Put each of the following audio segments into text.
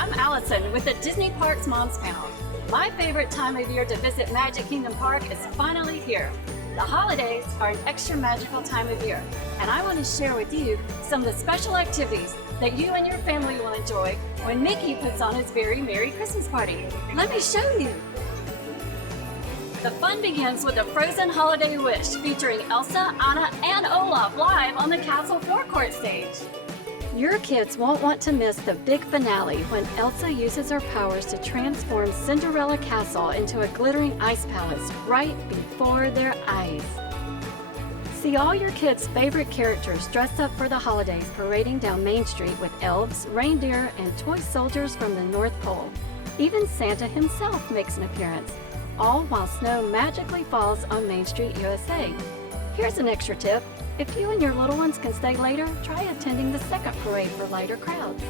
I'm Allison with the Disney Parks Moms Panel. My favorite time of year to visit Magic Kingdom Park is finally here. The holidays are an extra magical time of year, and I want to share with you some of the special activities that you and your family will enjoy when Mickey puts on his very Merry Christmas party. Let me show you. The fun begins with a Frozen Holiday Wish featuring Elsa, Anna, and Olaf live on the castle forecourt stage. Your kids won't want to miss the big finale when Elsa uses her powers to transform Cinderella Castle into a glittering ice palace right before their eyes. See all your kids' favorite characters dressed up for the holidays parading down Main Street with elves, reindeer, and toy soldiers from the North Pole. Even Santa himself makes an appearance, all while snow magically falls on Main Street, USA. Here's an extra tip. If you and your little ones can stay later, try attending the second parade for lighter crowds.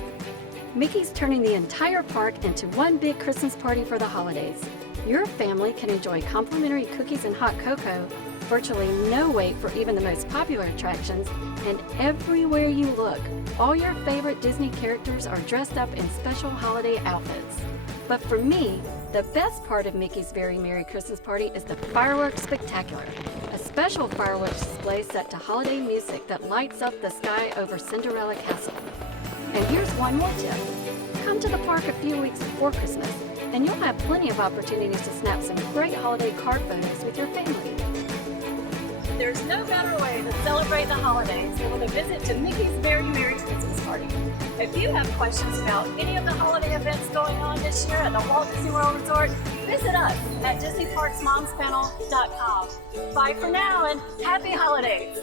Mickey's turning the entire park into one big Christmas party for the holidays. Your family can enjoy complimentary cookies and hot cocoa, virtually no wait for even the most popular attractions, and everywhere you look, all your favorite Disney characters are dressed up in special holiday outfits. But for me, the best part of Mickey's Very Merry Christmas Party is the Fireworks Spectacular, a special fireworks display set to holiday music that lights up the sky over Cinderella Castle. And here's one more tip. Come to the park a few weeks before Christmas, and you'll have plenty of opportunities to snap some great holiday card photos with your family. There's no better way to celebrate the holidays than with a visit to Mickey's Very Merry Christmas Party. If you have questions about any of the holiday events going on this year at the Walt Disney World Resort, visit us at DisneyParksMomsPanel.com. Bye for now and happy holidays!